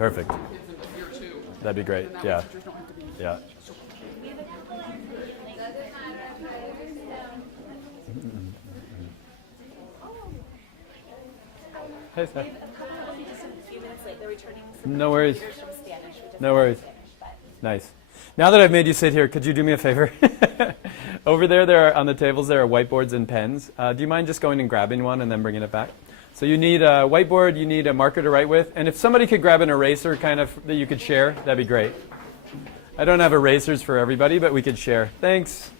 Perfect. Here too. That'd be great. And that way Yeah. teachers don't have to be. Yeah. Hey, Seth. No worries. No worries. Nice. Now that I've made you sit here, could you do me a favor? Over there on the tables, there are whiteboards and pens. Do you mind just going and grabbing one and then bringing it back? So you need a whiteboard, you need a marker to write with, and if somebody could grab an eraser kind of that you could share, that'd be great. I don't have erasers for everybody, but we could share. Thanks.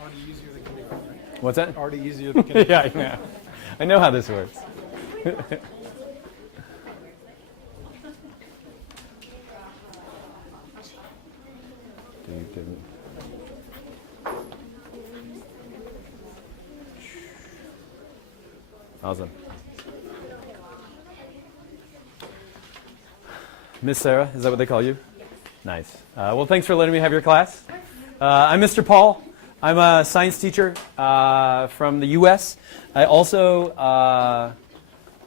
Already easier than kindergarten, right? What's that? Already easier than kindergarten. Yeah, I know how this works. Awesome. Miss Sarah, is that what they call you? Yes. Nice. Well, thanks for letting me have your class. I'm Mr. Paul. I'm a science teacher from the U.S. I also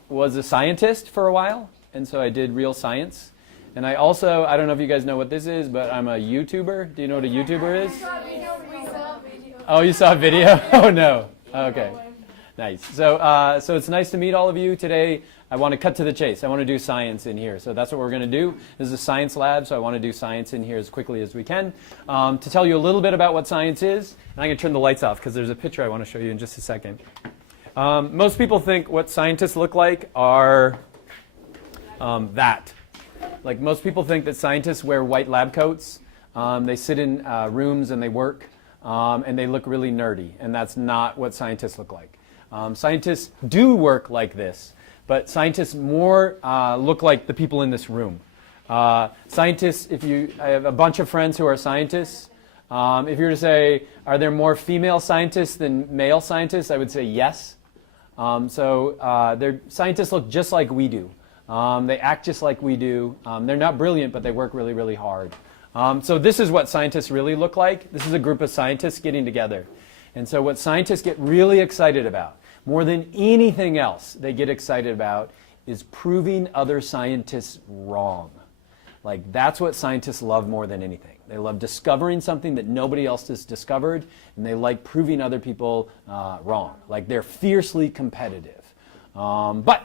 was a scientist for a while, and so I did real science. And I also, I don't know if you guys know what this is, but I'm a YouTuber. Do you know what a YouTuber is? Oh, you saw a video? Oh, no. Okay. Nice. So it's nice to meet all of you today. I want to cut to the chase. I want to do science in here. So that's what we're going to do. This is a science lab, so I want to do science in here as quickly as we can. To tell you a little bit about what science is, and I'm going to turn the lights off because there's a picture I want to show you in just a second. Most people think what scientists look like are that. Like most people think that scientists wear white lab coats. They sit in rooms and they work, and they look really nerdy. And that's not what scientists look like. Scientists do work like this, but scientists more look like the people in this room. Scientists, I have a bunch of friends who are scientists. If you were to say, are there more female scientists than male scientists, I would say yes. Scientists look just like we do. They act just like we do. They're not brilliant, but they work really, really hard. So this is what scientists really look like. This is a group of scientists getting together. And so what scientists get really excited about, more than anything else they get excited about, is proving other scientists wrong. Like that's what scientists love more than anything. They love discovering something that nobody else has discovered, and they like proving other people wrong. Like they're fiercely competitive. But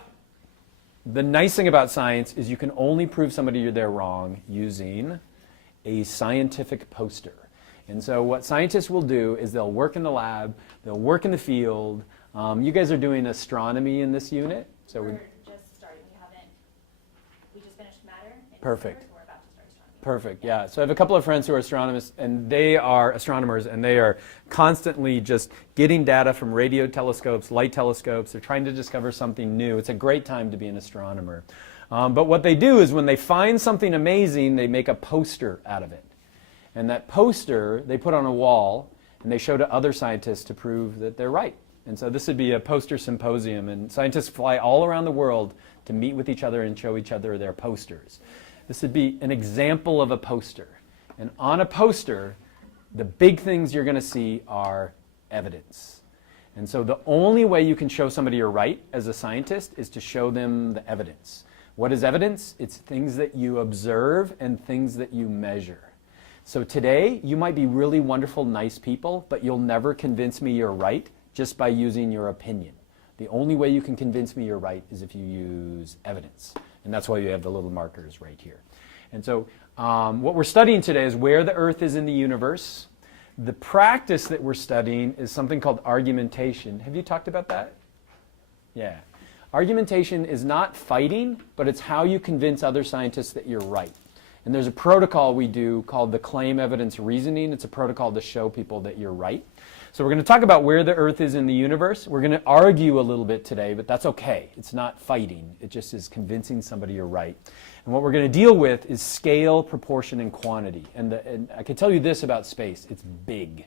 the nice thing about science is you can only prove somebody they're wrong using a scientific poster. And so what scientists will do is they'll work in the lab, they'll work in the field. You guys are doing astronomy in this unit? So we're just starting. We just finished matter. Perfect. We're about to start astronomy. Perfect, yeah. So I have a couple of friends who are astronomers, and they are constantly just getting data from radio telescopes, light telescopes. They're trying to discover something new. It's a great time to be an astronomer. But what they do is when they find something amazing, they make a poster out of it. And that poster they put on a wall, and they show to other scientists to prove that they're right. And so this would be a poster symposium, and scientists fly all around the world to meet with each other and show each other their posters. This would be an example of a poster. And on a poster, the big things you're going to see are evidence. And so the only way you can show somebody you're right as a scientist is to show them the evidence. What is evidence? It's things that you observe and things that you measure. So today, you might be really wonderful, nice people, but you'll never convince me you're right just by using your opinion. The only way you can convince me you're right is if you use evidence. And that's why you have the little markers right here. And so what we're studying today is where the Earth is in the universe. The practice that we're studying is something called argumentation. Have you talked about that? Yeah. Argumentation is not fighting, but it's how you convince other scientists that you're right. And there's a protocol we do called the claim evidence reasoning. It's a protocol to show people that you're right. So we're going to talk about where the Earth is in the universe. We're going to argue a little bit today, but that's okay. It's not fighting. It just is convincing somebody you're right. And what we're going to deal with is scale, proportion, and quantity. And I can tell you this about space. It's big.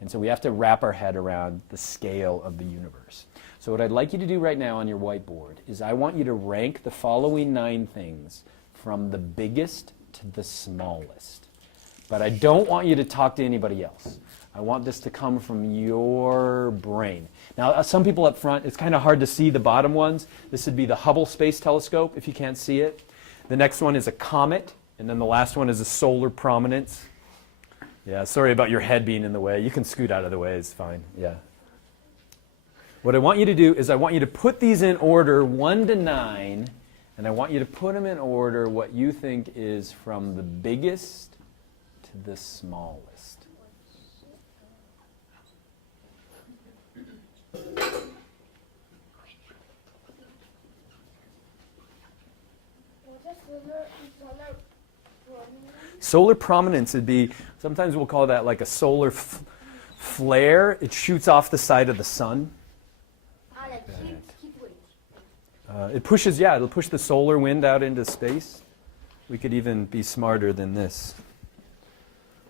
And so we have to wrap our head around the scale of the universe. So what I'd like you to do right now on your whiteboard is I want you to rank the following 9 things from the biggest to the smallest. But I don't want you to talk to anybody else. I want this to come from your brain. Now, some people up front, it's kind of hard to see the bottom ones. This would be the Hubble Space Telescope, if you can't see it. The next one is a comet, and then the last one is a solar prominence. Yeah, sorry about your head being in the way. You can scoot out of the way, it's fine. Yeah. What I want you to do is I want you to put these in order 1 to 9, and I want you to put them in order what you think is from the biggest to the smallest. Solar prominence would be, sometimes we'll call that like a solar flare. It shoots off the side of the sun. It pushes, yeah, it'll push the solar wind out into space. We could even be smarter than this.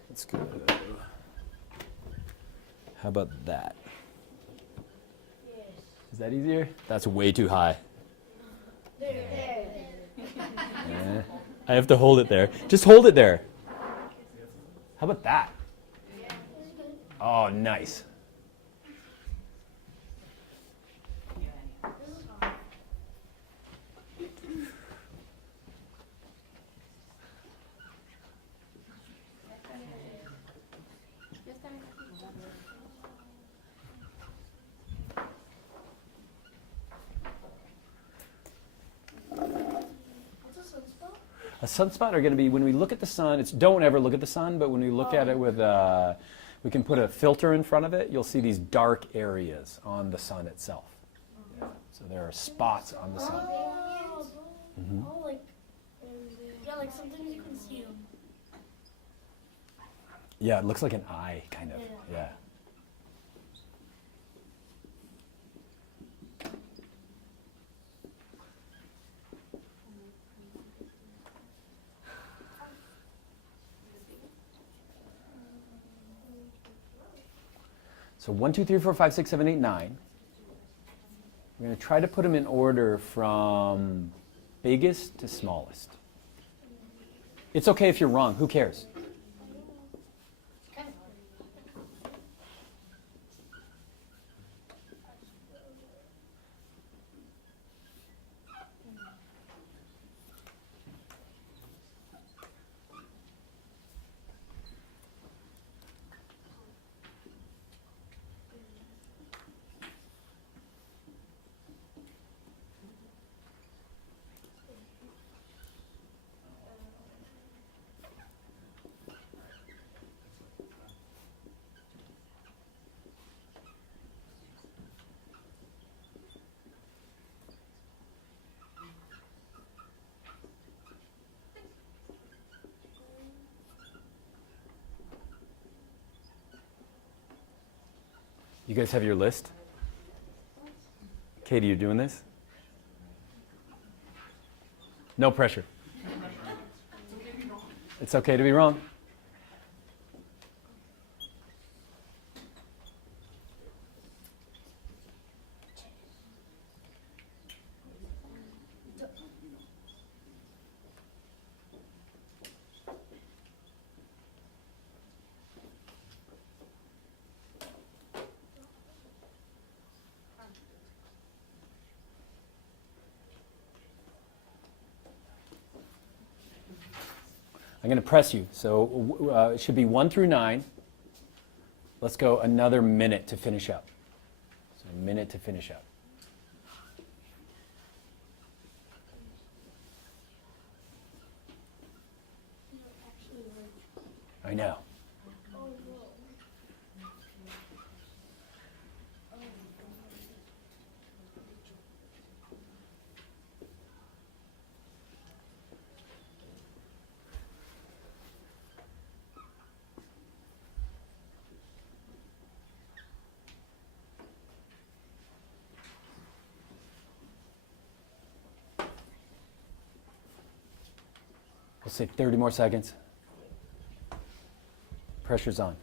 Let's go. How about that? Is that easier? That's way too high. Yeah. I have to hold it there. Just hold it there. How about that? Oh, nice. A sunspot are going to be, when we look at the sun, don't ever look at the sun, but when we look at it with, we can put a filter in front of it, you'll see these dark areas on the sun itself. Yeah. So there are spots on the sun. Like sometimes you can see them. Yeah, it looks like an eye, kind of. Yeah. So 1, 2, 3, 4, 5, 6, 7, 8, 9. We're going to try to put them in order from biggest to smallest. It's okay if you're wrong. Who cares? You guys have your list? Katie, you doing this? No pressure. It's okay to be wrong. I'm going to press you. So it should be 1 through 9. Let's go another minute to finish up. So a minute to finish up. I know. We'll say 30 more seconds. Pressure's on.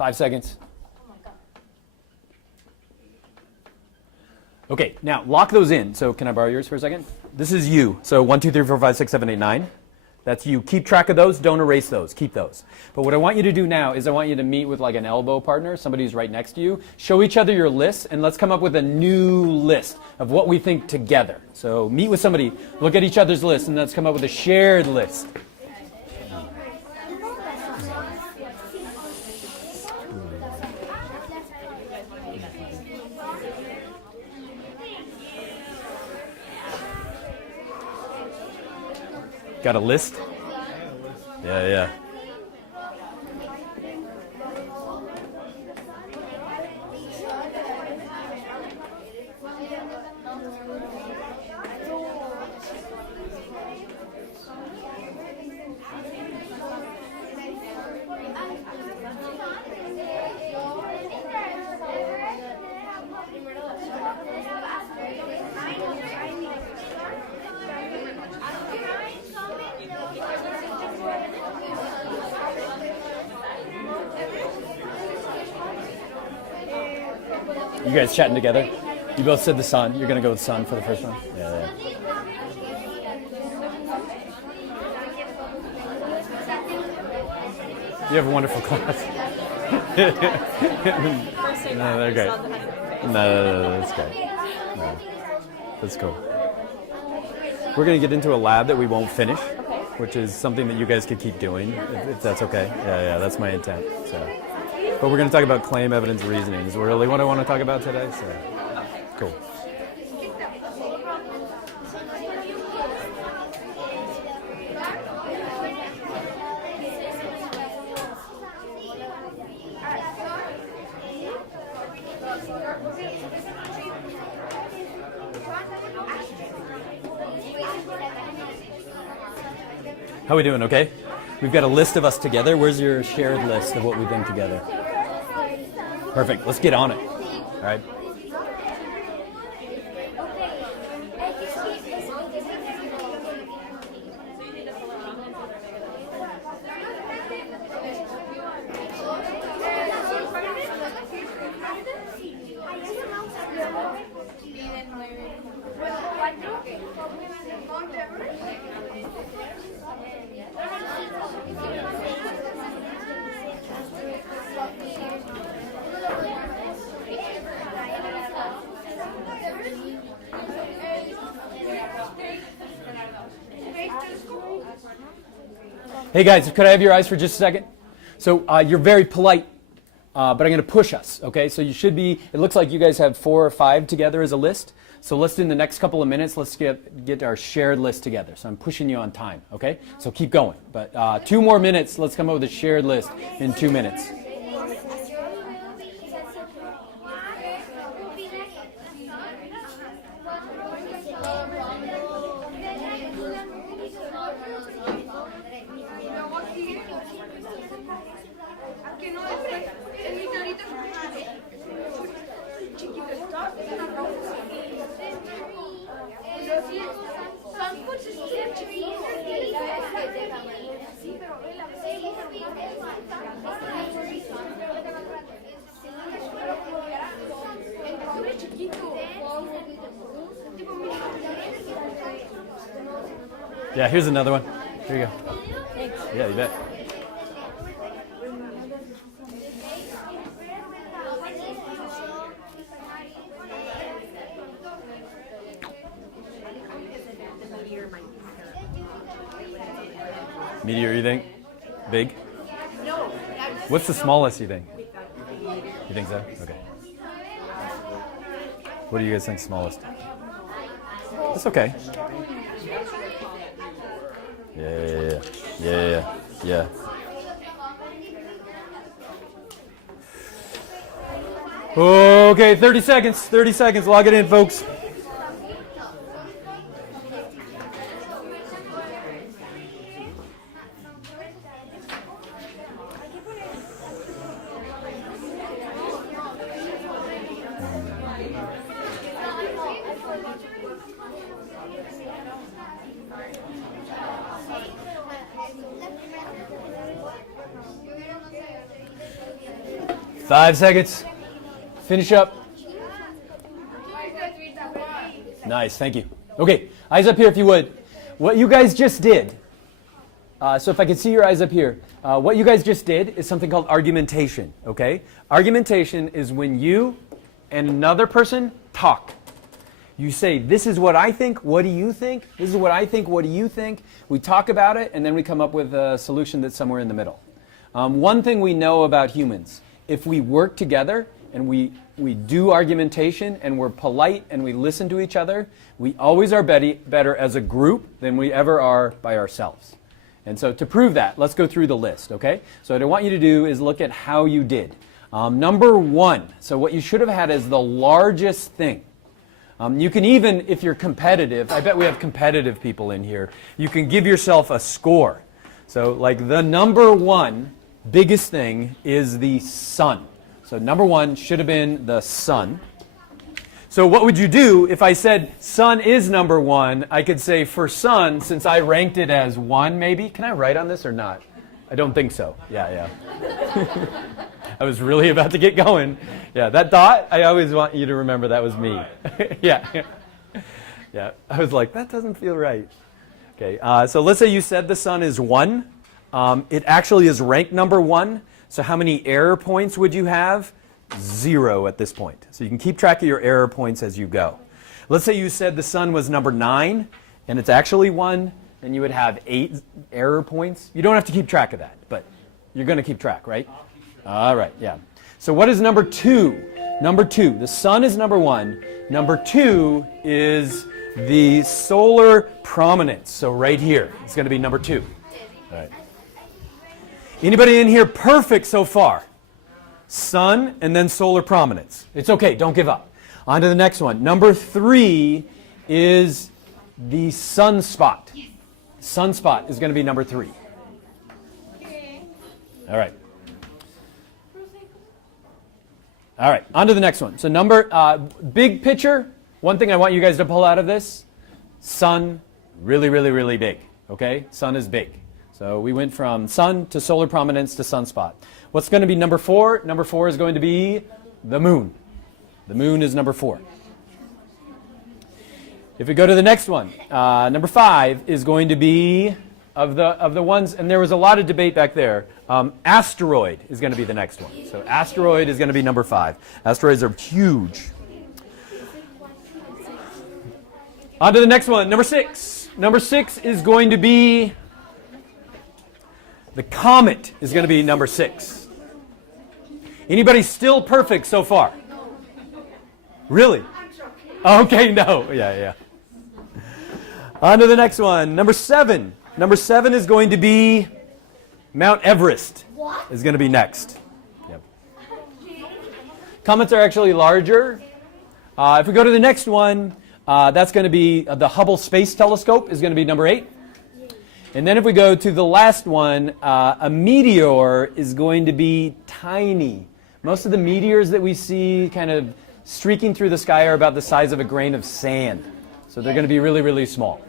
5 seconds. Okay, now lock those in. So can I borrow yours for a second? This is you. So 1, 2, 3, 4, 5, 6, 7, 8, 9. That's you. Keep track of those. Don't erase those. Keep those. But what I want you to do now is I want you to meet with like an elbow partner, somebody who's right next to you. Show each other your lists, and let's come up with a new list of what we think together. So meet with somebody, look at each other's lists, and let's come up with a shared list. Got a list? Yeah. You guys chatting together? You both said the sun. You're going to go with sun for the first one? Yeah. You have a wonderful class. No, they're great. No, that's great. No, that's cool. We're going to get into a lab that we won't finish, which is something that you guys could keep doing, if that's okay. Yeah, that's my intent. So. But we're going to talk about claim evidence reasoning is really what I want to talk about today. So, cool. How are we doing? Okay? We've got a list of us together. Where's your shared list of what we think together? Perfect. Let's get on it. All right. Hey guys, could I have your eyes for just a second? So you're very polite, but I'm going to push us, okay? So you should be, it looks like you guys have 4 or 5 together as a list. So let's in the next couple of minutes, let's get our shared list together. So I'm pushing you on time, okay? So keep going. But 2 more minutes, let's come up with a shared list in 2 minutes. Yeah, here's another one. Here you go. Thanks. Yeah, you bet. Meteor, you think? Big? What's the smallest you think? You think so? Okay. What do you guys think smallest? That's okay. Yeah. Okay, 30 seconds. 30 seconds. Log it in, folks. 5 seconds. Finish up. Nice, thank you. Okay, eyes up here if you would. What you guys just did, so if I could see your eyes up here, what you guys just did is something called argumentation, okay? Argumentation is when you and another person talk. You say, this is what I think, what do you think? This is what I think, what do you think? We talk about it, and then we come up with a solution that's somewhere in the middle. One thing we know about humans, if we work together and we do argumentation and we're polite and we listen to each other, we always are better as a group than we ever are by ourselves. And so to prove that, let's go through the list, okay? So what I want you to do is look at how you did. Number 1, so what you should have had is the largest thing. You can even, if you're competitive, I bet we have competitive people in here, you can give yourself a score. So like the number 1 biggest thing is the sun. So number 1 should have been the sun. So what would you do if I said sun is number 1? I could say for sun, since I ranked it as 1 maybe. Can I write on this or not? I don't think so. Yeah. I was really about to get going. Yeah, that dot, I always want you to remember that was me. Yeah. I was like, that doesn't feel right. Okay, so let's say you said the sun is 1. It actually is ranked number 1. So how many error points would you have? 0 at this point. So you can keep track of your error points as you go. Let's say you said the sun was number 9, and it's actually 1, and you would have 8 error points. You don't have to keep track of that, but you're going to keep track, right? All right, yeah. So what is number 2? Number 2, the sun is number 1. Number 2 is the solar prominence. So right here, it's going to be number 2. All right. Anybody in here perfect so far? Sun and then solar prominence. It's okay, don't give up. On to the next one. Number 3 is the sunspot. Sunspot is going to be number 3. All right. All right, on to the next one. So big picture, one thing I want you guys to pull out of this, sun, really big, okay? Sun is big. So we went from sun to solar prominence to sunspot. What's going to be number 4? Number 4 is going to be the moon. The moon is number 4. If we go to the next one, number 5 is going to be of the ones, and there was a lot of debate back there. Asteroid is going to be the next one. So asteroid is going to be number 5. Asteroids are huge. On to the next one, number 6. Number 6 is going to be the comet is going to be number 6. Anybody still perfect so far? Really? Okay, no. Yeah. On to the next one. Number 7. Number 7 is going to be Mount Everest. Is going to be next. Yep. Comets are actually larger. If we go to the next one, that's going to be the Hubble Space Telescope is going to be number 8. And then if we go to the last one, a meteor is going to be tiny. Most of the meteors that we see kind of streaking through the sky are about the size of a grain of sand. So they're going to be really small.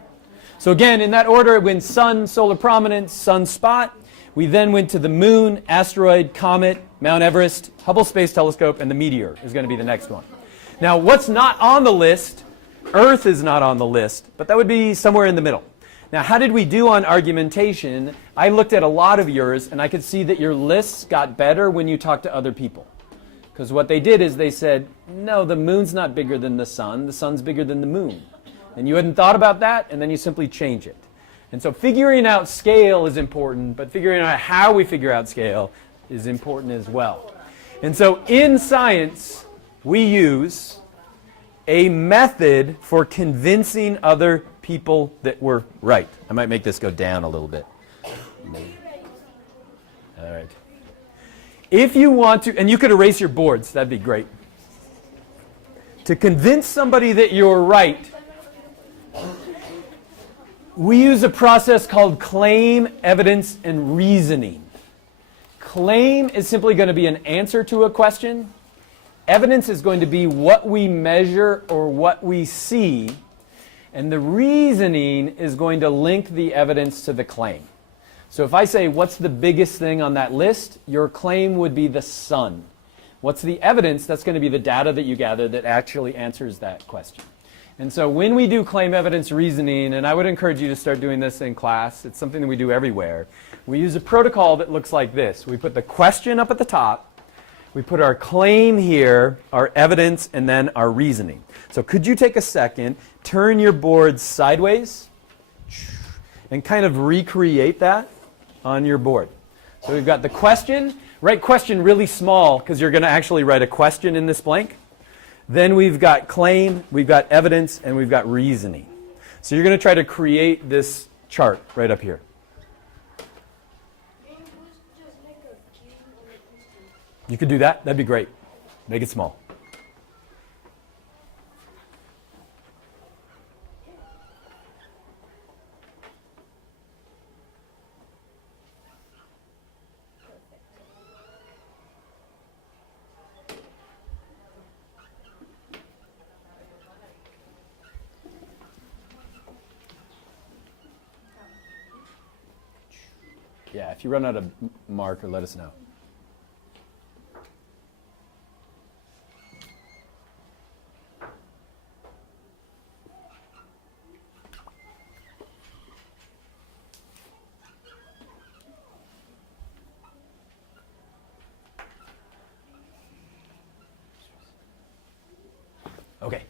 So again, in that order, it went sun, solar prominence, sunspot. We then went to the moon, asteroid, comet, Mount Everest, Hubble Space Telescope, and the meteor is going to be the next one. Now, what's not on the list? Earth is not on the list, but that would be somewhere in the middle. Now, how did we do on argumentation? I looked at a lot of yours, and I could see that your lists got better when you talked to other people. Because what they did is they said, no, the moon's not bigger than the sun's bigger than the moon. And you hadn't thought about that, and then you simply change it. And so figuring out scale is important, but figuring out how we figure out scale is important as well. And so in science, we use a method for convincing other people that we're right. I might make this go down a little bit. All right. If you want to, and you could erase your boards, that'd be great. To convince somebody that you're right, we use a process called claim, evidence, and reasoning. Claim is simply going to be an answer to a question. Evidence is going to be what we measure or what we see. And the reasoning is going to link the evidence to the claim. So if I say, what's the biggest thing on that list? Your claim would be the sun. What's the evidence? That's going to be the data that you gather that actually answers that question. And so when we do claim evidence reasoning, and I would encourage you to start doing this in class, it's something that we do everywhere, we use a protocol that looks like this. We put the question up at the top, we put our claim here, our evidence, and then our reasoning. So could you take a second, turn your board sideways, and kind of recreate that on your board. So we've got the question. Write question really small because you're going to actually write a question in this blank. Then we've got claim, we've got evidence, and we've got reasoning. So you're going to try to create this chart right up here. You could do that. That'd be great. Make it small. Yeah, if you run out of marker, let us know. Okay.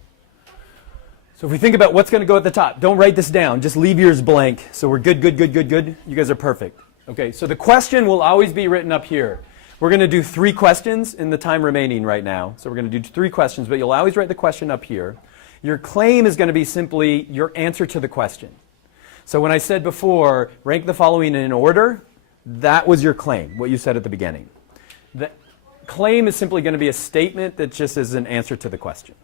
So if we think about what's going to go at the top, don't write this down. Just leave yours blank. So we're good, good, good, good, good. You guys are perfect. Okay, so the question will always be written up here. We're going to do 3 questions in the time remaining right now. So we're going to do 3 questions, but you'll always write the question up here. Your claim is going to be simply your answer to the question. So when I said before, rank the following in order, that was your claim, what you said at the beginning. The claim is simply going to be a statement that just is an answer to the question.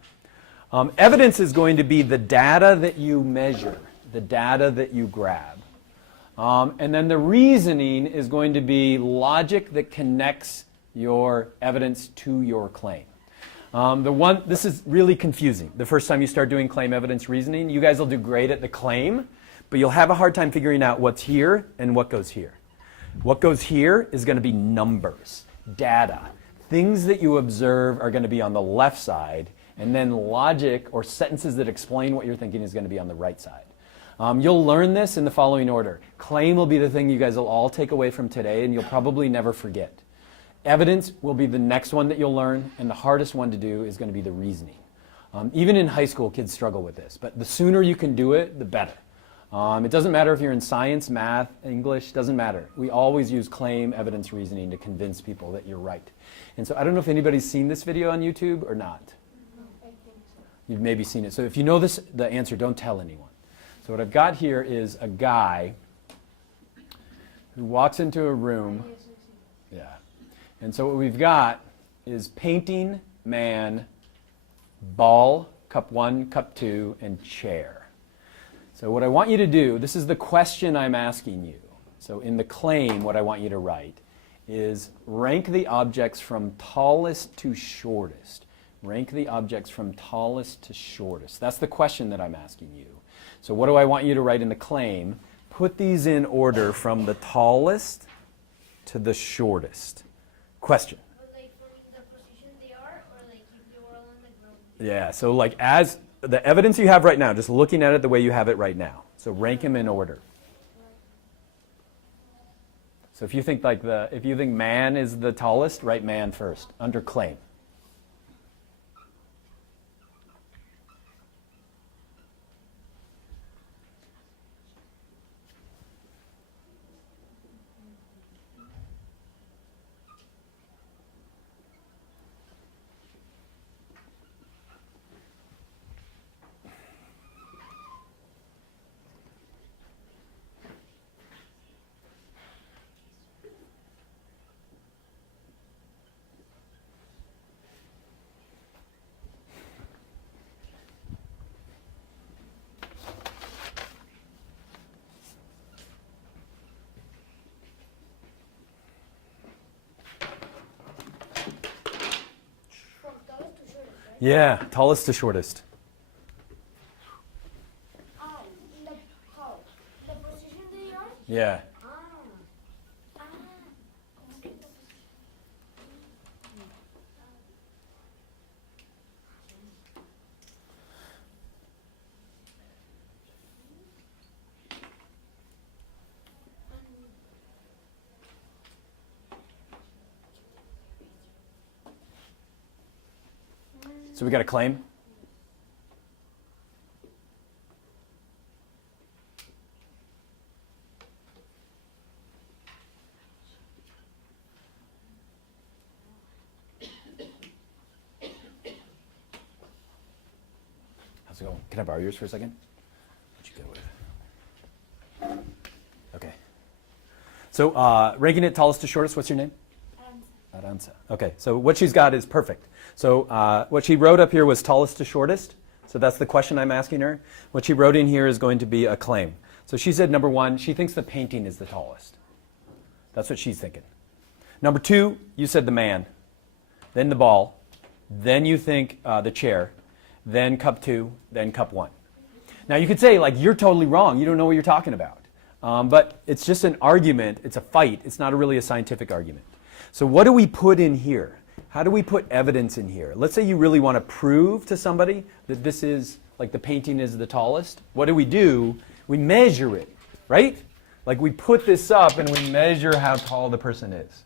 Evidence is going to be the data that you measure, the data that you grab. And then the reasoning is going to be logic that connects your evidence to your claim. This is really confusing. The first time you start doing claim evidence reasoning, you guys will do great at the claim, but you'll have a hard time figuring out what's here and what goes here. What goes here is going to be numbers, data. Things that you observe are going to be on the left side, and then logic or sentences that explain what you're thinking is going to be on the right side. You'll learn this in the following order. Claim will be the thing you guys will all take away from today, and you'll probably never forget. Evidence will be the next one that you'll learn, and the hardest one to do is going to be the reasoning. Even in high school, kids struggle with this, but the sooner you can do it, the better. It doesn't matter if you're in science, math, English, doesn't matter. We always use claim, evidence, reasoning to convince people that you're right. And so I don't know if anybody's seen this video on YouTube or not. You've maybe seen it. So if you know this, the answer, don't tell anyone. So what I've got here is a guy who walks into a room. Yeah. And so what we've got is painting, man, ball, cup 1, cup 2, and chair. So what I want you to do, this is the question I'm asking you. So in the claim, what I want you to write is rank the objects from tallest to shortest. Rank the objects from tallest to shortest. That's the question that I'm asking you. So what do I want you to write in the claim? Put these in order from the tallest to the shortest. Question. Like from the position they are, or like if they were on the ground? Yeah, so like as the evidence you have right now, just looking at it the way you have it right now. So rank them in order. So if you think man is the tallest, write man first, under claim. From tallest to shortest, right? Yeah, tallest to shortest. The position they are? Yeah. So we got a claim? How's it going? Can I borrow yours for a second? What'd you go with? Okay. So ranking it tallest to shortest, what's your name? Aranza. Okay, so what she's got is perfect. So what she wrote up here was tallest to shortest. So that's the question I'm asking her. What she wrote in here is going to be a claim. So she said, number one, she thinks the painting is the tallest. That's what she's thinking. Number two, you said the man, then the ball, then you think the chair, then cup two, then cup one. Now you could say, like, you're totally wrong. You don't know what you're talking about. But it's just an argument. It's a fight. It's not really a scientific argument. So what do we put in here? How do we put evidence in here? Let's say you really want to prove to somebody that this is, like, the painting is the tallest. What do? We measure it, right? Like, we put this up and we measure how tall the person is.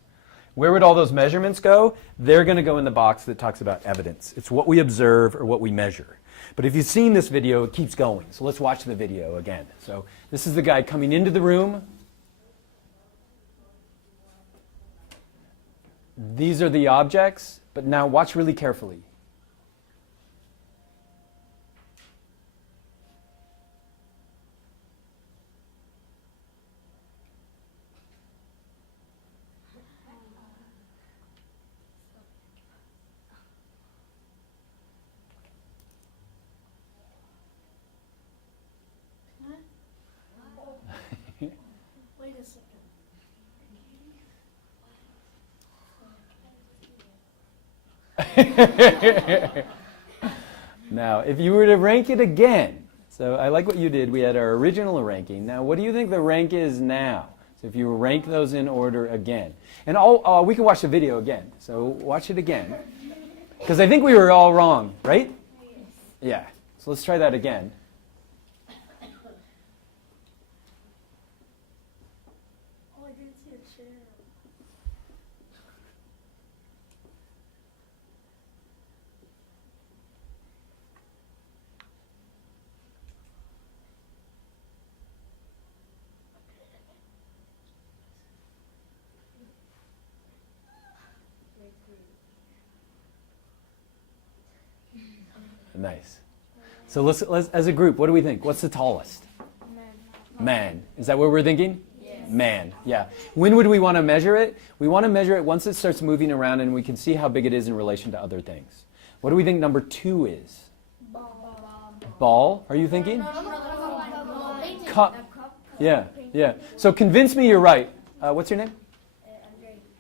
Where would all those measurements go? They're going to go in the box that talks about evidence. It's what we observe or what we measure. But if you've seen this video, it keeps going. So let's watch the video again. So this is the guy coming into the room. These are the objects, but now watch really carefully. Wait a second. Now, if you were to rank it again, so I like what you did. We had our original ranking. Now, what do you think the rank is now? So if you rank those in order again. And we can watch the video again. So watch it again. Because I think we were all wrong, right? Yeah. So let's try that again. Oh, I didn't see a chair. Nice. So let's, as a group, what do we think? What's the tallest? Man. Is that what we're thinking? Yes. Man. Yeah. When would we want to measure it? We want to measure it once it starts moving around and we can see how big it is in relation to other things. What do we think number two is? Ball? Are you thinking? Cup. Yeah. Yeah. So convince me you're right. What's your name?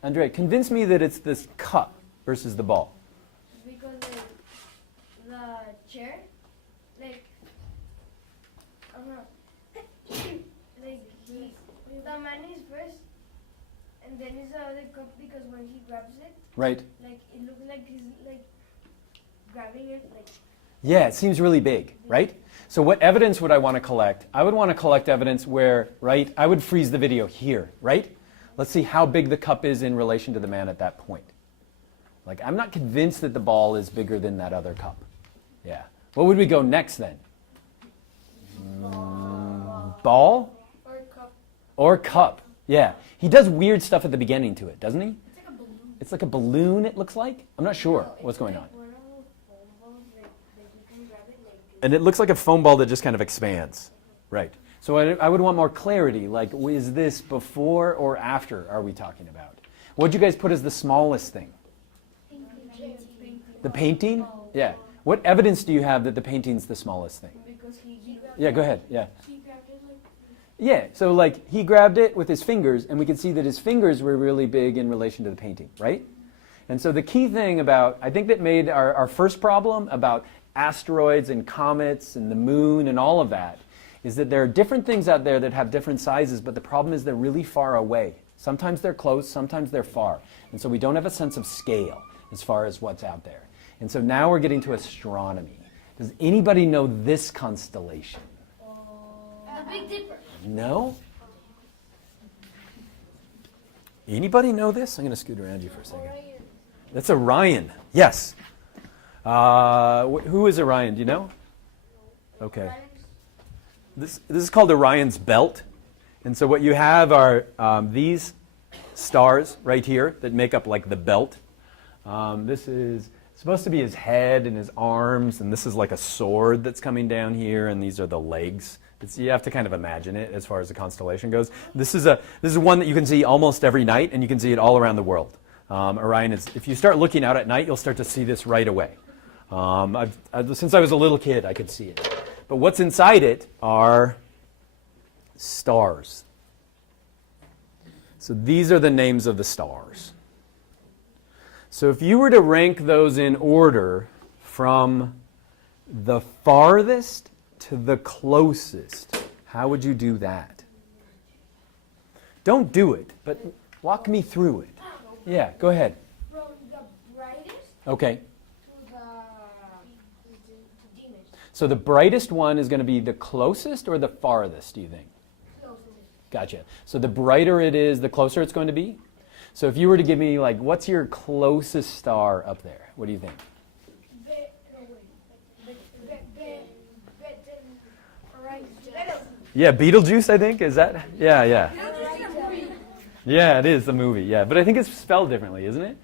Andre. Convince me that it's this cup versus the ball. Because the chair, like, I don't know, like the man is first, and then is the other cup because when he grabs it, Right. like it looks like he's like grabbing it like. Yeah, it seems really big, right? So what evidence would I want to collect? I would want to collect evidence where, right, I would freeze the video here, right? Let's see how big the cup is in relation to the man at that point. Like, I'm not convinced that the ball is bigger than that other cup. Yeah. What would we go next then? Ball? Or cup. Or cup. Yeah. He does weird stuff at the beginning to it, doesn't he? It's like a balloon. It's like a balloon, it looks like. I'm not sure No, it's what's going like on. one of those foam balls, like you can grab it like. And it looks like a foam ball that just kind of expands. Right. So I would want more clarity. Like, is this before or after are we talking about? What'd you guys put as the smallest thing? The painting? Yeah. What evidence do you have that the painting's the smallest thing? Because he grabbed Yeah, go ahead. Yeah. He grabbed it like. Yeah, so like he grabbed it with his fingers, and we could see that his fingers were really big in relation to the painting, right? And so the key thing about, I think that made our first problem about asteroids and comets and the moon and all of that, is that there are different things out there that have different sizes, but the problem is they're really far away. Sometimes they're close, sometimes they're far. And so we don't have a sense of scale as far as what's out there. And so now we're getting to astronomy. Does anybody know this constellation? The Big Dipper. No? Anybody know this? I'm going to scoot around you for a second. That's Orion. Yes. Who is Orion? Do you know? Okay. This is called Orion's belt. And so what you have are these stars right here that make up like the belt. This is supposed to be his head and his arms, and this is like a sword that's coming down here, and these are the legs. You have to kind of imagine it as far as the constellation goes. This is one that you can see almost every night, and you can see it all around the world. Orion is, if you start looking out at night, you'll start to see this right away. Since I was a little kid, I could see it. But what's inside it are stars. So these are the names of the stars. So if you were to rank those in order from the farthest to the closest, how would you do that? Don't do it, but walk me through it. Yeah, go ahead. From the brightest Okay. to the dimmest. So the brightest one is going to be the closest or the farthest, do you think? Closest. Gotcha. So the brighter it is, the closer it's going to be? So if you were to give me, like, what's your closest star up there? What do you think? Yeah, Beetlejuice, I think. Is that? Yeah, yeah. Yeah, it is the movie. Yeah, but I think it's spelled differently, isn't it?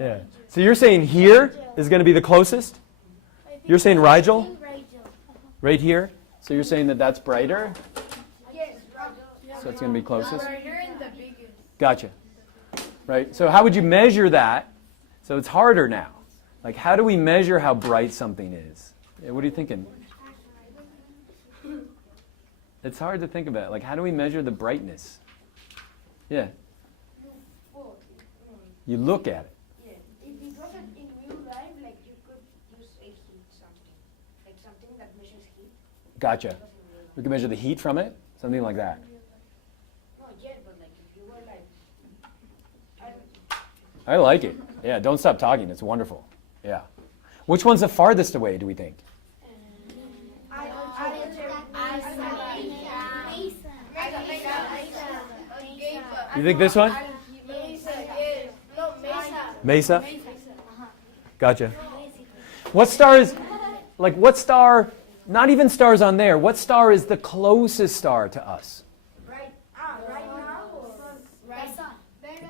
Yeah. So you're saying here is going to be the closest? You're saying Rigel? Right here? So you're saying that that's brighter? Yes, So it's going to be closest? brighter and the biggest. Gotcha. Right? So how would you measure that? So it's harder now. Like, how do we measure how bright something is? Yeah, what are you thinking? It's hard to think about. Like, how do we measure the brightness? Yeah. You look at it. Yeah. If it wasn't in real life, like you could use a heat something. Like something that measures heat. Gotcha. We can measure the heat from it? Something like that. Not yet, but like if you were like I like it. Yeah, don't stop talking. It's wonderful. Yeah. Which one's the farthest away, do we think? You think this one? Mesa? Gotcha. What star is, what star, not even stars on there, what star is the closest star to us? right now or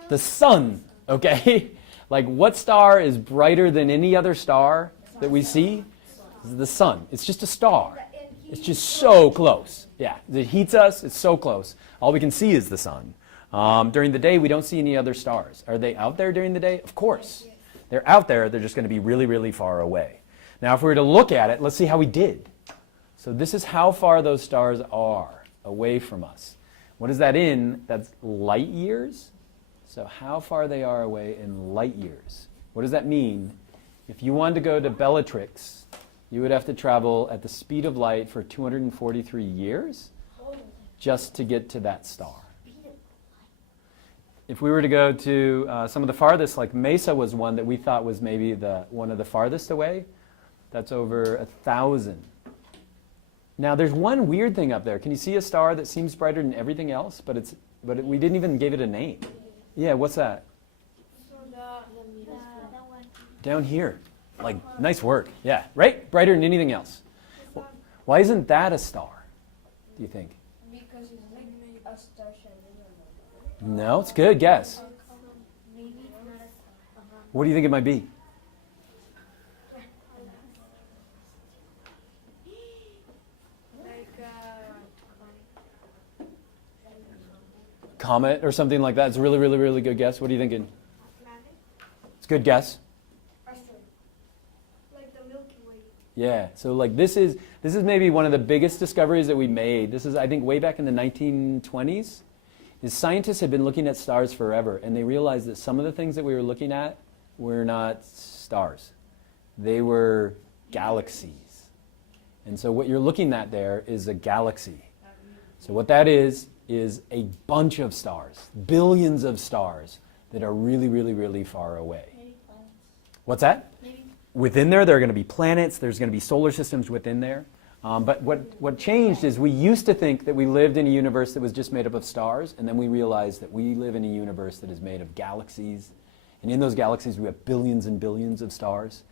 The sun, okay? Like, what star is brighter than any other star that we see? The sun. It's just a star. It's just so close. Yeah, it heats us. It's so close. All we can see is the sun. During the day, we don't see any other stars. Are they out there during the day? Of course. They're out there. They're just going to be really, really far away. Now, if we were to look at it, let's see how we did. So this is how far those stars are away from us. What is that in? That's light years. So how far they are away in light years. What does that mean? If you wanted to go to Bellatrix, you would have to travel at the speed of light for 243 years just to get to that star. If we were to go to some of the farthest, like Mesa was one that we thought was maybe one of the farthest away. That's over 1,000. Now there's one weird thing up there. Can you see a star that seems brighter than everything else, but we didn't even give it a name? Yeah, what's that? Down here. Like, nice work. Yeah, right? Brighter than anything else. Why isn't that a star, do you think? because it's like a star shining. No, it's good. Guess. What do you think it might be? Comet or something like that. It's a really, really, really good guess. What are you thinking? It's a good guess. Like the Milky Way. Yeah. So like this is maybe one of the biggest discoveries that we made. This is, I think, way back in the 1920s. Is scientists had been looking at stars forever, and they realized that some of the things that we were looking at were not stars. They were galaxies. And so what you're looking at there is a galaxy. So what that is a bunch of stars, billions of stars that are really, really, really far away. What's that? Within there are going to be planets, there's going to be solar systems within there. But what changed is we used to think that we lived in a universe that was just made up of stars, and then we realized that we live in a universe that is made of galaxies. And in those galaxies we have billions and billions of stars.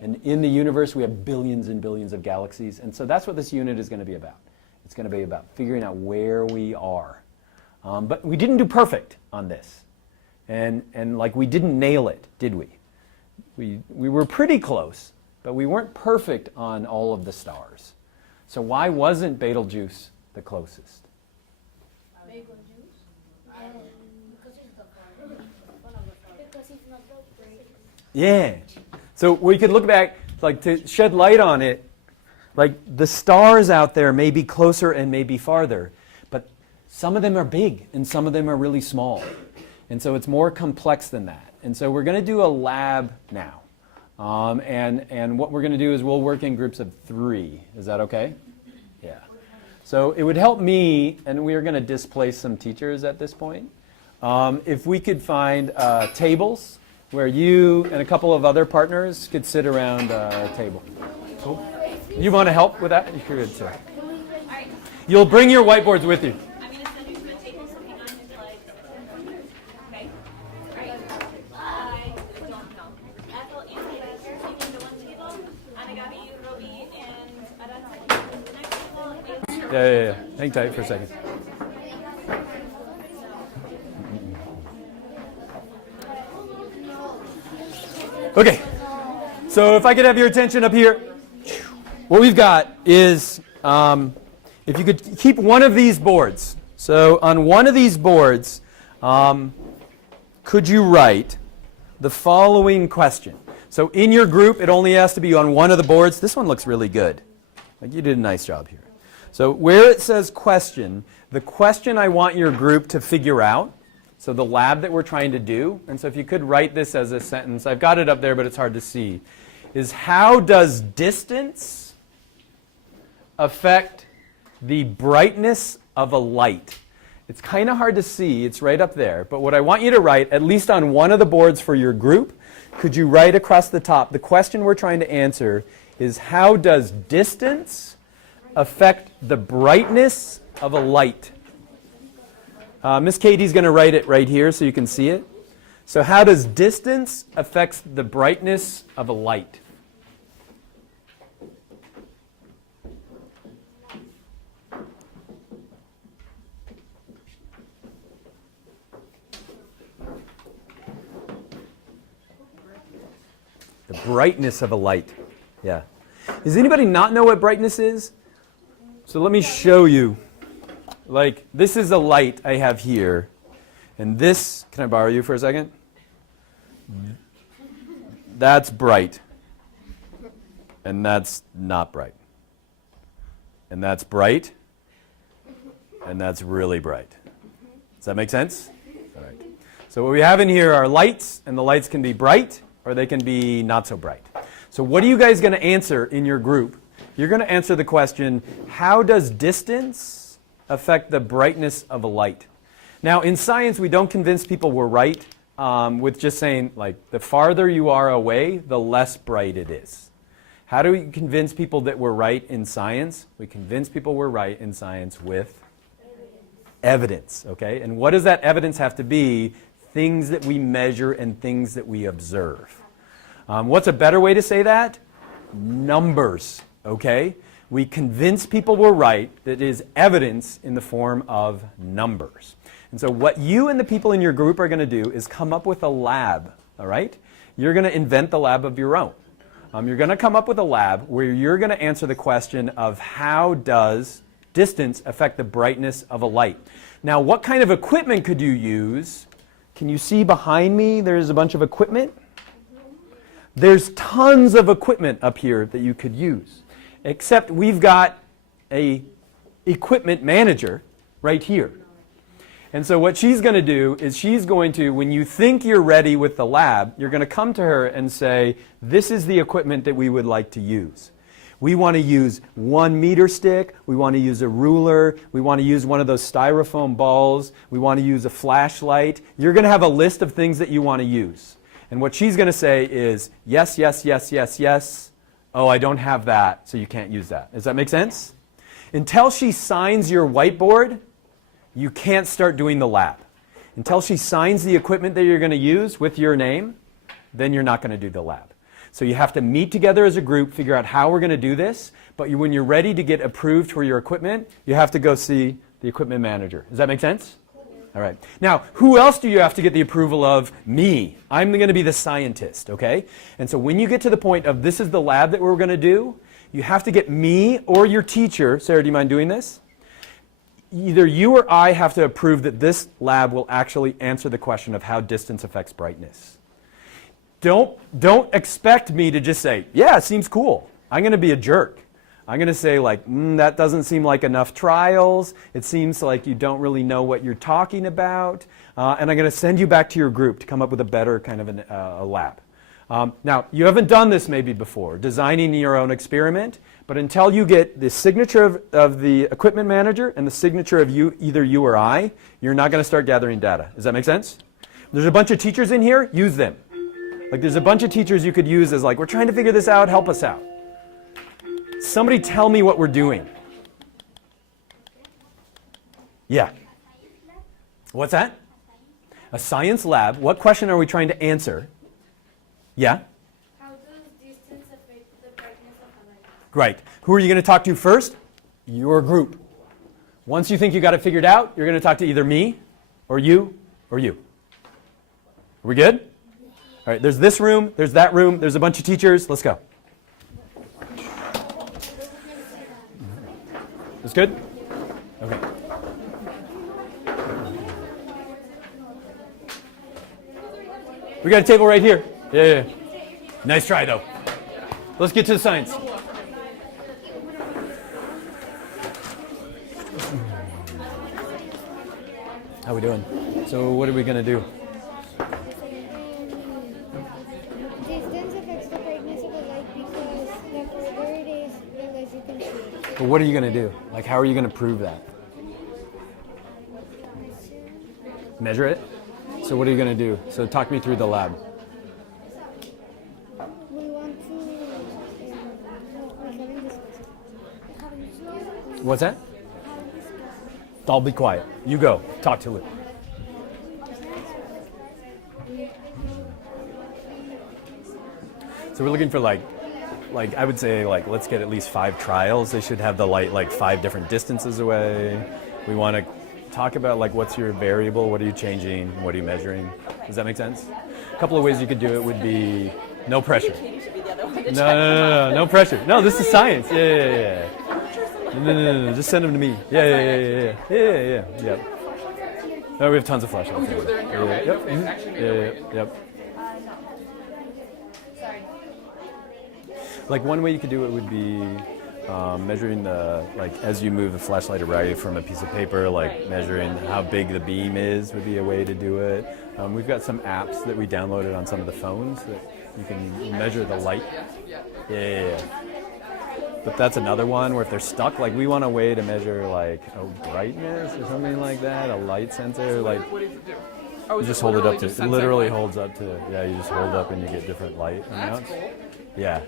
And in the universe, we have billions and billions of galaxies. And so that's what this unit is going to be about. It's going to be about figuring out where we are. But we didn't do perfect on this. And like we didn't nail it, did we? We were pretty close, but we weren't perfect on all of the stars. So why wasn't Betelgeuse the closest? Because he's not the brightest. Yeah. So we could look back, like to shed light on it, like the stars out there may be closer and may be farther, but some of them are big and some of them are really small. And so it's more complex than that. And so we're going to do a lab now. And what we're going to do is we'll work in groups of 3. Is that okay? Yeah. So it would help me, and we are going to displace some teachers at this point, if we could find tables where you and a couple of other partners could sit around a table. Cool. You want to help with that? You're good, too. Alright, You'll bring your whiteboards with you. I'm gonna send you to the table, so hang on until I. Okay? Alright. I don't know. Ethel and Taylor, sleeping to one table. Anagabi, Roby, and Adan to the next table. Yeah. Hang tight for a second. Okay. So if I could have your attention up here. What we've got is, if you could keep one of these boards. So on one of these boards, could you write the following question? So in your group, it only has to be on one of the boards. This one looks really good. Like you did a nice job here. So where it says question, the question I want your group to figure out, so the lab that we're trying to do, and so if you could write this as a sentence, I've got it up there, but it's hard to see, is how does distance affect the brightness of a light? It's kind of hard to see. It's right up there. But what I want you to write, at least on one of the boards for your group, could you write across the top, the question we're trying to answer is how does distance affect the brightness of a light? Miss Katie's going to write it right here so you can see it. So how does distance affect the brightness of a light? The brightness of a light. Yeah. Does anybody not know what brightness is? So let me show you. Like, this is a light I have here. And this, can I borrow you for a second? That's bright. And that's not bright. And that's bright. And that's really bright. Does that make sense? All right. So what we have in here are lights, and the lights can be bright, or they can be not so bright. So what are you guys going to answer in your group? You're going to answer the question, how does distance affect the brightness of a light? Now, in science, we don't convince people we're right with just saying, like, the farther you are away, the less bright it is. How do we convince people that we're right in science? We convince people we're right in science with evidence, okay? And what does that evidence have to be? Things that we measure and things that we observe. What's a better way to say that? Numbers, okay? We convince people we're right that is evidence in the form of numbers. And so what you and the people in your group are going to do is come up with a lab, all right? You're going to invent the lab of your own. You're going to come up with a lab where you're going to answer the question of how does distance affect the brightness of a light. Now, what kind of equipment could you use? Can you see behind me there's a bunch of equipment? There's tons of equipment up here that you could use. Except we've got a equipment manager right here. And so what she's going to do is she's going to, when you think you're ready with the lab, you're going to come to her and say, this is the equipment that we would like to use. We want to use 1 meter stick. We want to use a ruler. We want to use one of those styrofoam balls. We want to use a flashlight. You're going to have a list of things that you want to use. And what she's going to say is, yes, yes, yes, yes, yes. Oh, I don't have that, so you can't use that. Does that make sense? Until she signs your whiteboard, you can't start doing the lab. Until she signs the equipment that you're going to use with your name, then you're not going to do the lab. So you have to meet together as a group, figure out how we're going to do this, but when you're ready to get approved for your equipment, you have to go see the equipment manager. Does that make sense? All right. Now, who else do you have to get the approval of? Me. I'm going to be the scientist, okay? And so when you get to the point of this is the lab that we're going to do, you have to get me or your teacher. Sarah, do you mind doing this? Either you or I have to approve that this lab will actually answer the question of how distance affects brightness. Don't expect me to just say, yeah, it seems cool. I'm going to be a jerk. I'm going to say like, that doesn't seem like enough trials. It seems like you don't really know what you're talking about. And I'm going to send you back to your group to come up with a better kind of a lab. Now, you haven't done this maybe before, designing your own experiment. But until you get the signature of the equipment manager and the signature of either you or I, you're not going to start gathering data. Does that make sense? There's a bunch of teachers in here. Use them. Like there's a bunch of teachers you could use as like, we're trying to figure this out. Help us out. Somebody tell me what we're doing. Yeah. What's that? A science lab. What question are we trying to answer? Yeah? How does distance affect the brightness of a light? Great. Who are you going to talk to first? Your group. Once you think you got it figured out, you're going to talk to either me or you or you. Are we good? All right, there's this room, there's that room, there's a bunch of teachers. Let's go. That's good? Okay. We got a table right here. Yeah. Nice try, though. Let's get to the science. How we doing? So what are we going to do? Distance affects the brightness of a light because the further it is, the less you can see it. But what are you going to do? Like, how are you going to prove that? Measure it? So what are you going to do? So talk me through the lab. We want to. We haven't discussed. What's that? I'll be quiet. You go. Talk to it. So we're looking for like I would say like let's get at least 5 trials. They should have the light like 5 different distances away. We want to talk about like what's your variable, what are you changing, what are you measuring. Does that make sense? A couple of ways you could do it would be no pressure. No pressure. No, this is science. Yeah. No. Just send them to me. Yeah. No, we have tons of flashlights. Yep. Like one way you could do it would be measuring the, like as you move the flashlight away from a piece of paper, like measuring how big the beam is would be a way to do it. We've got some apps that we downloaded on some of the phones that you can measure the light. Yeah. But that's another one where if they're stuck, like we want a way to measure like a brightness or something like that, a light sensor, like you just hold it up to, it literally holds up to, you just hold up and you get different light amounts. Yeah.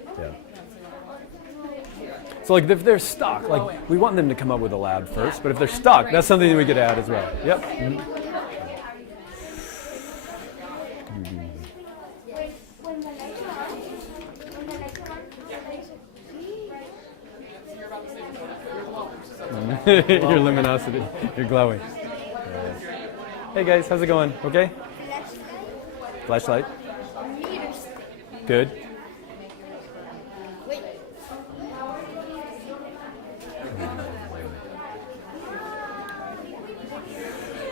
So like if they're stuck, like we want them to come up with a lab first, but if they're stuck, that's something that we could add as well. Yep. Your luminosity, you're glowing. Hey guys, how's it going? Okay? Flashlight. Good.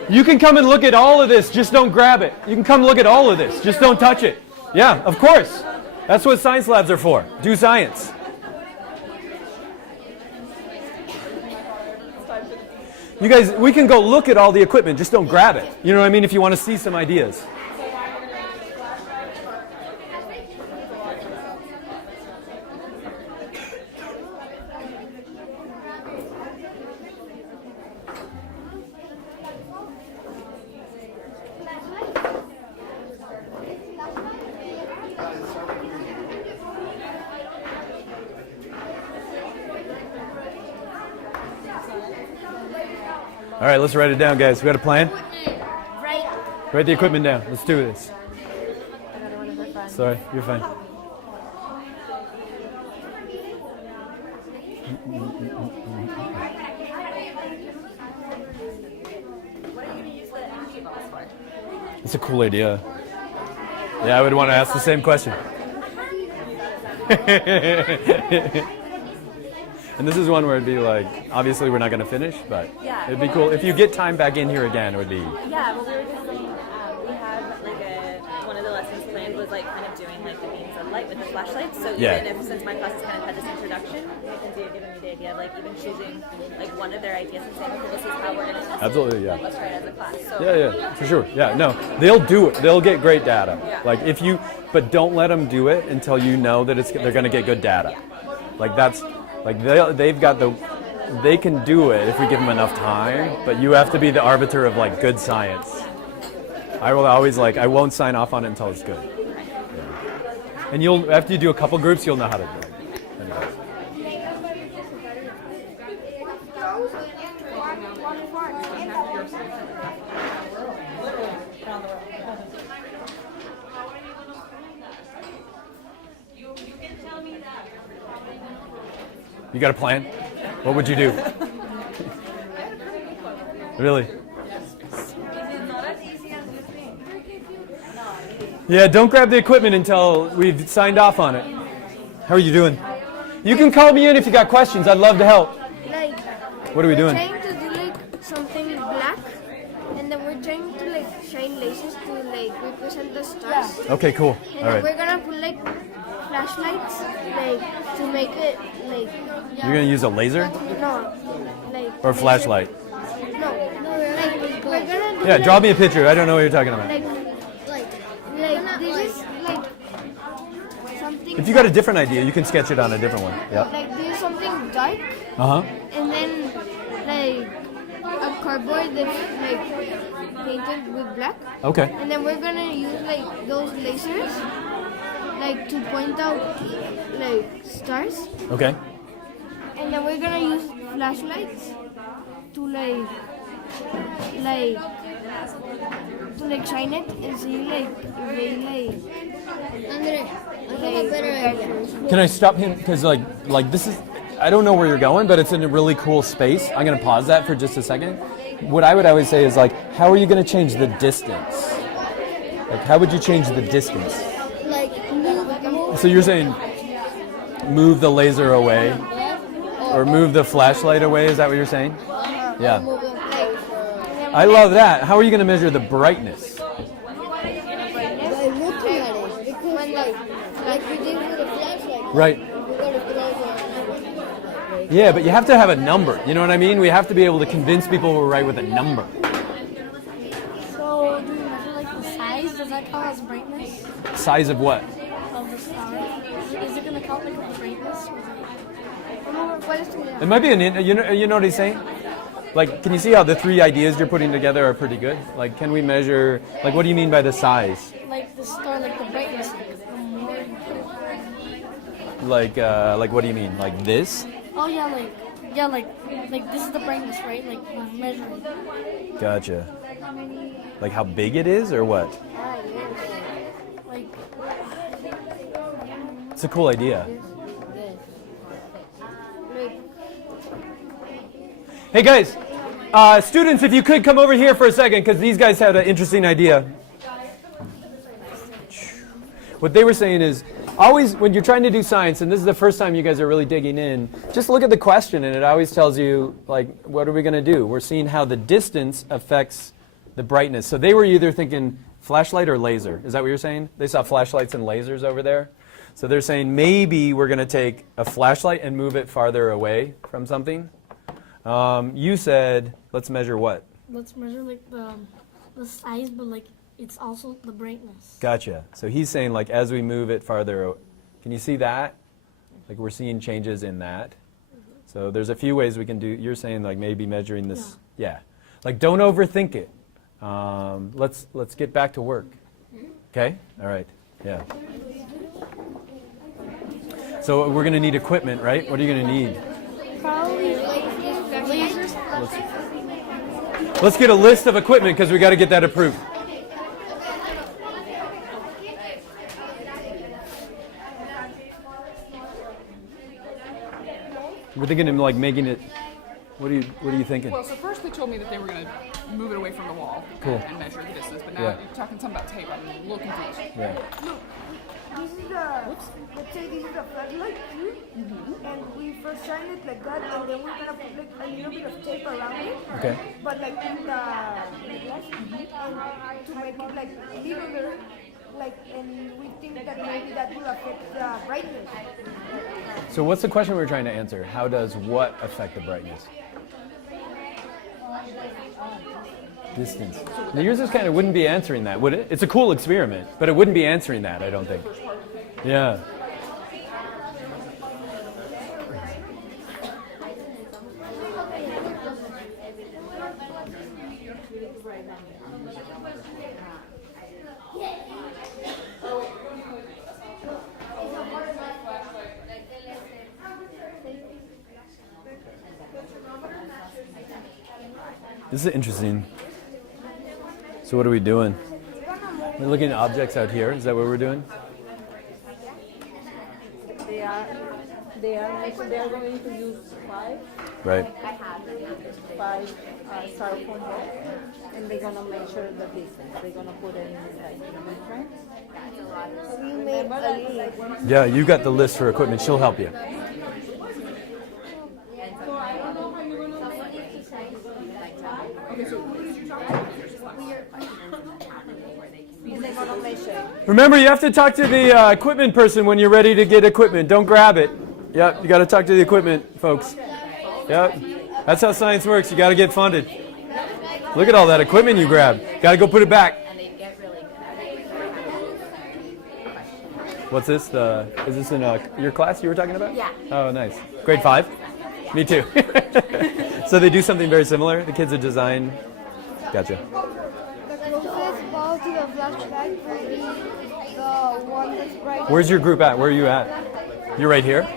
You can come and look at all of this, just don't grab it. You can come look at all of this, just don't touch it. Yeah, of course. That's what science labs are for. Do science. You guys, we can go look at all the equipment, just don't grab it. You know what I mean? If you want to see some ideas. All right, let's write it down, guys. We got a plan? Write the equipment down. Let's do this. Sorry, you're fine. What are you going to use the energy balls for? It's a cool idea. Yeah, I would want to ask the same question. And this is one where it'd be like, obviously we're not going to finish, but Yeah. it'd be cool. If you get time back in here again, it would be... Yeah, well, we were just saying, we had like one of the lessons planned was like kind of doing like the beams of light with the flashlights. So Yeah. even if, since my classes kind of had this introduction, Mackenzie had given me the idea of like even choosing like one of their ideas and saying, okay, this is how we're going to test Absolutely, it. yeah. Let's try it as a class. So Yeah, for sure. Yeah, no, they'll do it. They'll get great data. Yeah. Like if you, but don't let them do it until you know that they're going to get good data. Like that's, like they've got they can do it if we give them enough time, but you have to be the arbiter of like good science. I will always I won't sign off on it until it's good. Yeah. And after you do a couple groups, you'll know how to do it. You got a plan? What would you do? Really? Yeah, don't grab the equipment until we've signed off on it. How are you doing? You can call me in if you got questions. I'd love to help. Like, What are we doing? trying to do like something black, and then we're trying to like shine lasers to like represent the stars. Okay, cool. And All then we're right. gonna put like flashlights, like to make it like You're going to use a laser no, like or a flashlight? No, like we're gonna do Yeah, like, draw me a picture. I don't know what you're talking about. like this is like something. If you got a different idea, you can sketch it on a different one. Yeah. Like this is something dark, Uh-huh. and then like a cardboard that's like painted with black. Okay. And then we're gonna use like those lasers, like to point out like stars. Okay. And then we're gonna use flashlights to like shine it and see like if they like. I have a better idea. Can I stop him? Because like this is, I don't know where you're going, but it's in a really cool space. I'm going to pause that for just a second. What I would always say is like, how are you going to change the distance? Like, how would you change the distance? Like move. So you're saying move the laser away or move the flashlight away? Is that what you're saying? Yeah. I love that. How are you going to measure the brightness? By looking at it, because like we did with a flashlight. Right. We gotta put it Yeah, but you have to have a number. You know what I mean? We have to be able to convince people we're right with a number. So, do you measure like the size? Does that count as brightness Size of what? of the star? Is it going to count like the brightness? It might be you know what he's saying? Like, can you see how the three ideas you're putting together are pretty good? Like, can we measure, like, what do you mean by the size? Like the star, like the brightness. Like, the more you put it. Like, what do you mean? Like this? Oh yeah, like this is the brightness, right? Like we're measuring. Gotcha. Like how big it is or what? Like It's a cool idea. Hey guys, students, if you could come over here for a second, because these guys had an interesting idea. What they were saying is, always when you're trying to do science, and this is the first time you guys are really digging in, just look at the question, and it always tells you, like, what are we going to do? We're seeing how the distance affects the brightness. So they were either thinking flashlight or laser. Is that what you're saying? They saw flashlights and lasers over there. So they're saying maybe we're going to take a flashlight and move it farther away from something. You said, let's measure what? let's measure like the size, but like it's also the brightness. Gotcha. So he's saying, like, as we move it farther, can you see that? Like, we're seeing changes in that. So there's a few ways we can do. You're saying, like, maybe measuring this. Yeah. Like, don't overthink it. Let's get back to work. Okay? All right. Yeah. So we're going to need equipment, right? What are you going to need? Probably lasers. Let's get a list of equipment because we got to get that approved. We're thinking of like making it. What are you thinking? Well, so first they told me that they were going to move it away from the wall Cool. and measure the distance, but now Yeah. you're talking something about tape. I'm a little confused. Yeah. This is the, let's say this is the floodlight too, and we first shine it like that, and then we're gonna put like a little bit of tape around it, Okay. but like in the glass, and to make it like littler, like, and we think that maybe that will affect the brightness. So what's the question we're trying to answer? How does what affect the brightness? Distance. Now yours is kind of wouldn't be answering that, would it? It's a cool experiment, but it wouldn't be answering that, I don't think. Yeah. This is interesting. So what are we doing? We're looking at objects out here. Is that what we're doing? They are going to use five Right. styrofoam balls, and they're gonna measure the distance. They're gonna put in like different. Yeah, you got the list for equipment. She'll help you. And they're gonna measure. Remember, you have to talk to the equipment person when you're ready to get equipment. Don't grab it. Yep, you got to talk to the equipment folks. Yep, that's how science works. You got to get funded. Look at all that equipment you grabbed. Got to go put it back. What's this? Is this in your class you were talking about? Yeah. Oh, nice. Grade 5? Me too. So they do something very similar? The kids are design. Gotcha. The closest ball to the flashlight will be the one that's bright. Where's your group at? Where are you at? You're right here?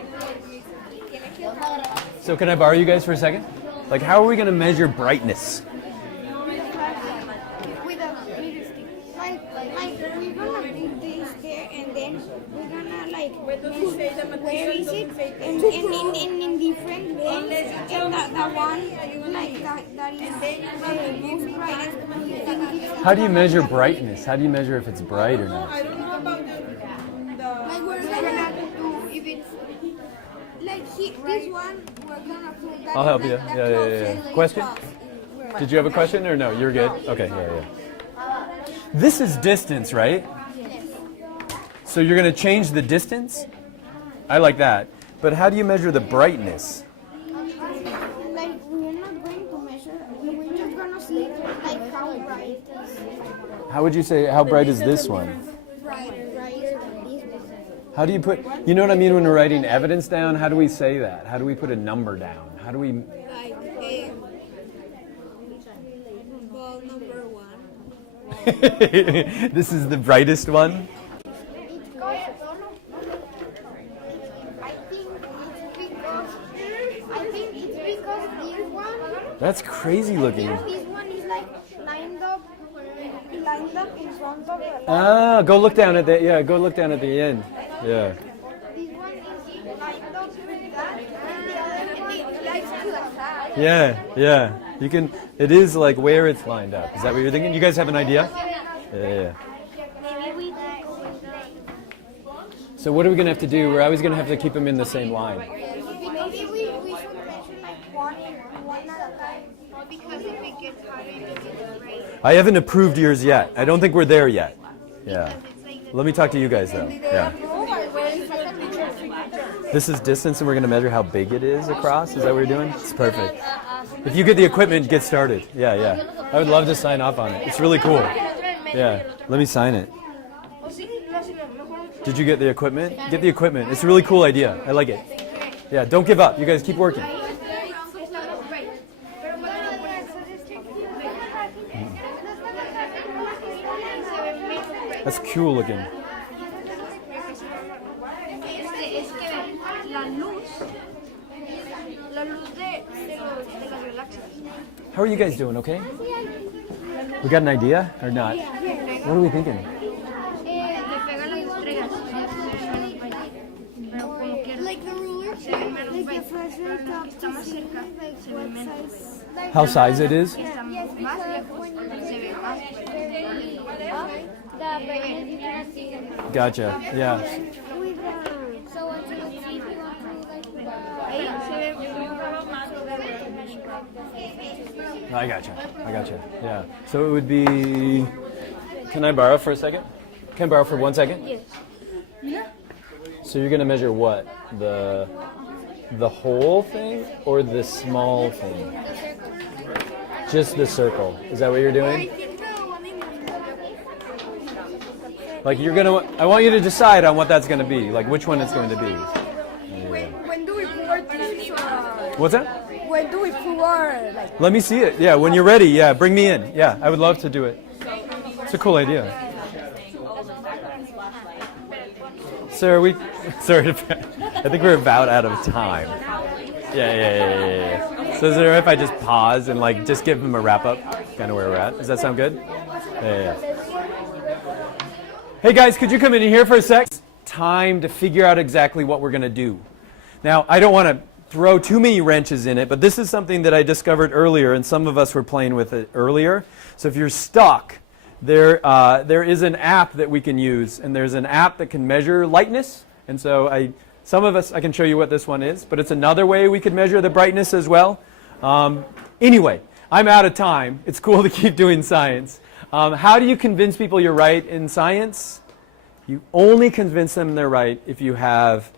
So can I borrow you guys for a second? Like, how are we going to measure brightness? With a meter stick. Like we're gonna put this there and then we're gonna like measure where is it and in different ways and the one like that is the most brightest. How do you measure brightness? How do you measure if it's bright or not? Like we're gonna do if it's like this one we're gonna put that. I'll help you. that Yeah. closest Question? spot. Did you have a question or no? You're good? Okay, yeah. This is distance, right? So you're going to change the distance? I like that. But how do you measure the brightness? Like we're not going to measure. We're just gonna see like how bright How would you say, how bright is this one? brighter than this one. How do you put, you know what I mean when we're writing evidence down? How do we say that? How do we put a number down? How do we, Like ball number 1. this is the brightest one? I think it's because this one. That's crazy looking. This one is like lined up in front of the. Ah, go look down at the, yeah, go look down at the end. Yeah. This one is lined up with that, and the other one is like to the side. Yeah. You can, it is like where it's lined up. Is that what you're thinking? You guys have an idea? Yeah. Maybe we So what are we going to have to do? We're always going to have to keep them in the same line. maybe we should measure like one at a time. Because if it gets harder, it gets right. I haven't approved yours yet. I don't think we're there yet. Yeah. Let me talk to you guys though. Yeah. This is distance and we're going to measure how big it is across. Is that what we're doing? It's perfect. If you get the equipment, get started. Yeah. I would love to sign off on it. It's really cool. Yeah. Let me sign it. Did you get the equipment? Get the equipment. It's a really cool idea. I like it. Yeah, don't give up. You guys keep working. That's cool looking. Es que la luz de las galaxias. How are you guys doing? Okay? We got an idea or not? What are we thinking? Le pega las estrellas. Pero como que like the ruler, like if measured up to see like what size. How size it is? Yes, because when you put it very up, the brightness you cannot see them. Gotcha. Yeah. So once you see if you want to like I gotcha. Yeah. So it would be. Can I borrow for a second? Can I borrow for 1 second? Yes. So you're gonna measure what? The whole thing or the small thing? Just the circle. Is that what you're doing? Like you're gonna. I want you to decide on what that's gonna be. Like which one it's going to be. When do we pour this? What's that? When do we pour like? Let me see it. Yeah, when you're ready. Yeah, bring me in. Yeah, I would love to do it. It's a cool idea. Sir, sorry, I think we're about out of time. Yeah. So is there if I just pause and like just give them a wrap up, kind of where we're at? Does that sound good? Yeah. Hey guys, could you come in here for a sec? Time to figure out exactly what we're gonna do. Now, I don't want to throw too many wrenches in it, but this is something that I discovered earlier, and some of us were playing with it earlier. So if you're stuck, there is an app that we can use, and there's an app that can measure lightness. And so I can show you what this one is, but it's another way we could measure the brightness as well. Anyway, I'm out of time. It's cool to keep doing science. How do you convince people you're right in science? You only convince them they're right if you have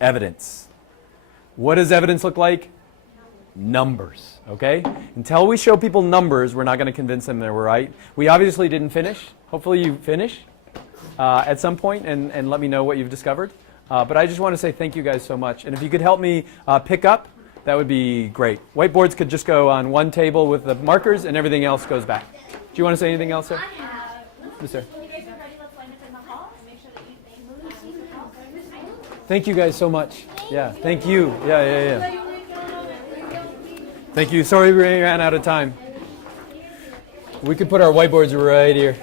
evidence. What does evidence look like? Numbers, okay? Until we show people numbers, we're not going to convince them that we're right. We obviously didn't finish. Hopefully you finish at some point and let me know what you've discovered. But I just want to say thank you guys so much. And if you could help me pick up, that would be great. Whiteboards could just go on one table with the markers and everything else goes back. Do you want to say anything else, sir? Yes, sir. Thank you guys so much. Yeah, thank you. Yeah. Thank you. Sorry we ran out of time. We could put our whiteboards right here.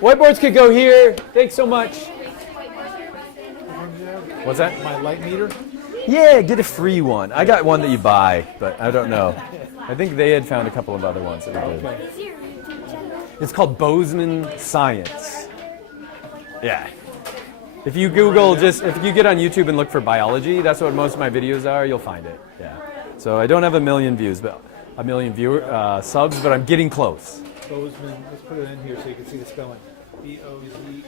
Whiteboards could go here. Thanks so much. What's that? My light meter? Yeah, get a free one. I got one that you buy, but I don't know. I think they had found a couple of other ones that we did. It's called Bozeman Science. Yeah. If you Google, if you get on YouTube and look for biology, that's what most of my videos are, you'll find it. Yeah. So I don't have a million views, but a million subs, but I'm getting close. Bozeman, let's put it in here so you can see the spelling. B-O-Z-E.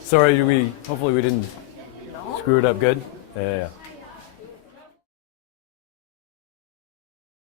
Sorry, hopefully we didn't screw it up good. Yeah.